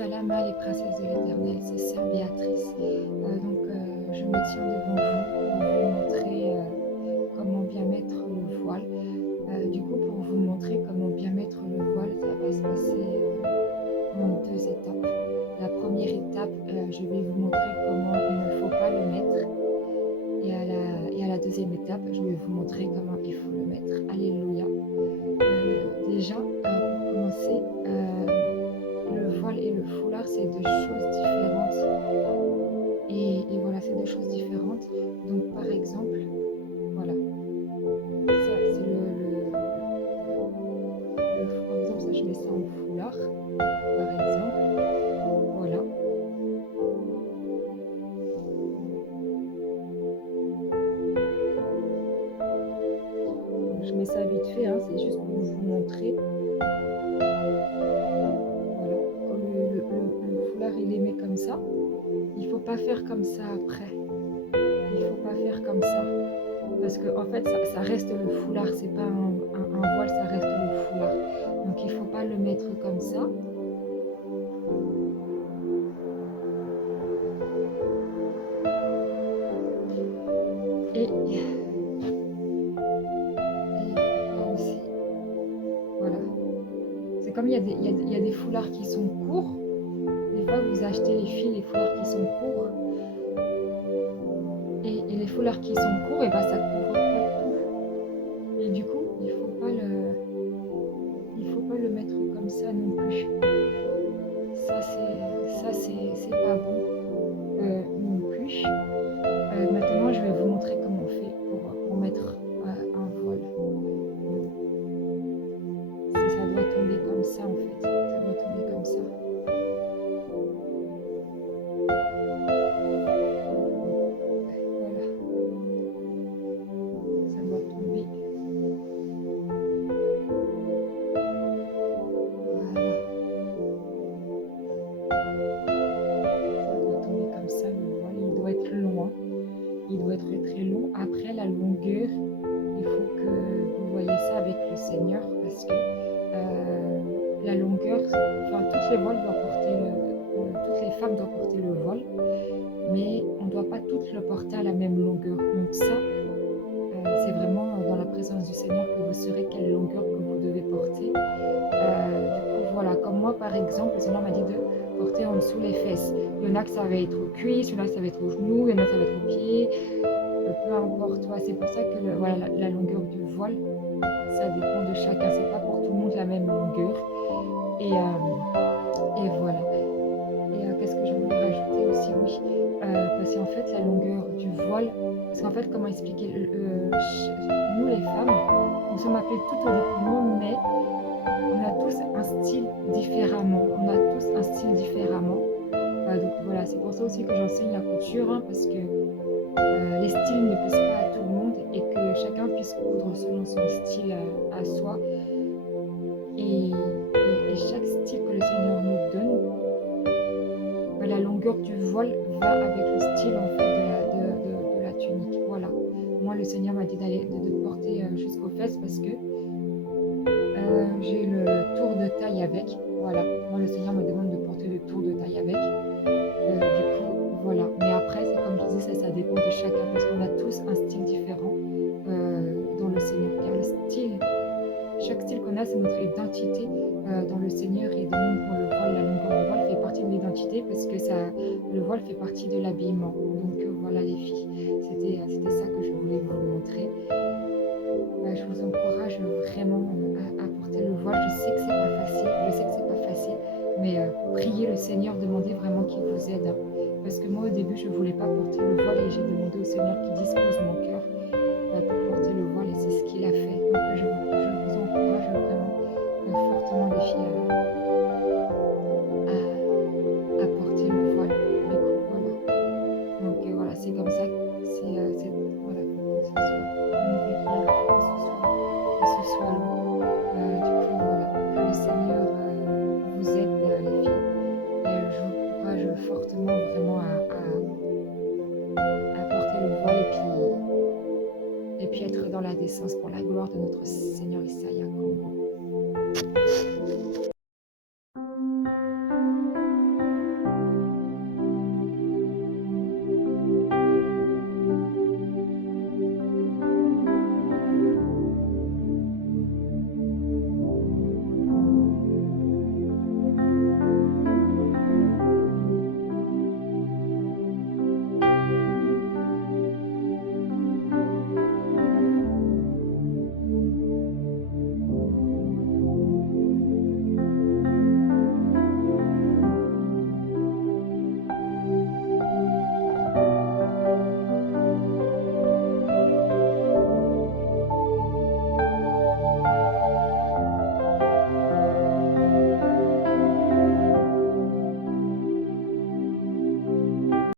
Salama, les princesses de l'Éternel, c'est Sœur Béatrice. Je me tiens devant vous pour vous montrer comment bien mettre le voile. Pour vous montrer comment bien mettre le voile, ça va se passer en deux étapes. La première étape, je vais vous montrer comment il ne faut pas le mettre. Et à la deuxième étape, je vais vous montrer comment il faut le mettre. Alléluia. Pour commencer, le voile et le foulard, c'est deux choses différentes. Et voilà, c'est deux choses différentes. Donc, par exemple, voilà, ça, c'est par exemple, ça, je mets ça en foulard, par exemple, voilà. Donc, je mets ça vite fait, hein, c'est juste pour vous montrer. Voilà, quand le foulard, il est mis comme ça, il ne faut pas faire comme ça après. Il ne faut pas faire comme ça. Parce que en fait, ça reste le foulard, c'est pas un voile, ça reste le foulard. Donc il ne faut pas le mettre comme ça. Et aussi, voilà. C'est comme il y a des foulards qui sont courts. Des fois, vous achetez les foulards qui sont courts. Et les foulards qui sont courts, et ça couvre pas tout. Et du coup, il ne faut pas le mettre comme ça non plus. Ça, c'est pas bon non plus. Maintenant, je vais vous montrer comment on fait pour mettre un voile. Ça doit tomber comme ça, en fait. Ça doit tomber comme ça. Voilà. Ça doit tomber. Voilà. Ça doit tomber comme ça, le voile. Il doit être long, hein. Il doit être très long. Après, la longueur, il faut que vous voyez ça avec le Seigneur, parce que la longueur, toutes les voiles doivent porter toutes les femmes doivent porter le voile, mais on ne doit pas toutes le porter à la même longueur. Donc ça, c'est vraiment dans la présence du Seigneur que vous saurez quelle longueur que vous devez porter. Voilà, comme moi par exemple, le Seigneur m'a dit de porter en dessous les fesses. Il y en a que ça va être aux cuisses, il y en a que ça va être aux genoux, il y en a que ça va être aux pieds, peu importe. C'est pour ça que la longueur du voile, ça dépend de chacun. C'est pas pour tout le monde la même longueur. Et voilà. Et qu'est-ce que je voulais rajouter aussi? Oui, parce qu'en fait, la longueur du voile, parce qu'en fait, comment expliquer, nous les femmes, nous sommes appelées toutes au déploiement, mais on a tous un style différemment. Donc voilà, c'est pour ça aussi que j'enseigne la couture, hein, parce que les styles ne plaisent pas à tout le monde et que chacun puisse coudre selon son style à soi. Et chaque style que le Seigneur nous donne, la longueur du voile va avec le style en fait de la tunique. Voilà. Moi, le Seigneur m'a dit de porter jusqu'aux fesses parce que j'ai le tour de taille avec. Voilà. Moi, le Seigneur me demande de porter le tour de taille avec. Voilà. Mais après, c'est comme je disais, ça dépend de chacun parce qu'on a tous un style différent dans le Seigneur. Car chaque style qu'on a, c'est notre identité dans le Seigneur. Et donc, pour le voile, la longueur du voile fait partie de l'identité parce que le voile fait partie de l'habillement. Donc voilà les filles, c'était ça que je voulais vous montrer. Je vous encourage vraiment à porter le voile. Je sais que c'est pas facile, mais priez le Seigneur, demandez vraiment qu'il vous aide. Parce que moi au début je ne voulais pas porter le voile et j'ai demandé au Seigneur qui dispose mon cœur pour porter le voile et c'est ce qu'il a fait. Donc je vous encourage vraiment fortement les filles à porter le voile. Du coup voilà. Donc voilà, c'est comme ça, voilà, faut que ce soit une rivière, que ce soit long. Du coup voilà, que le Seigneur vous aide les filles. Et je vous encourage fortement vraiment à porter le voile et puis être dans la décence pour la gloire de notre Seigneur Isaïa Congo.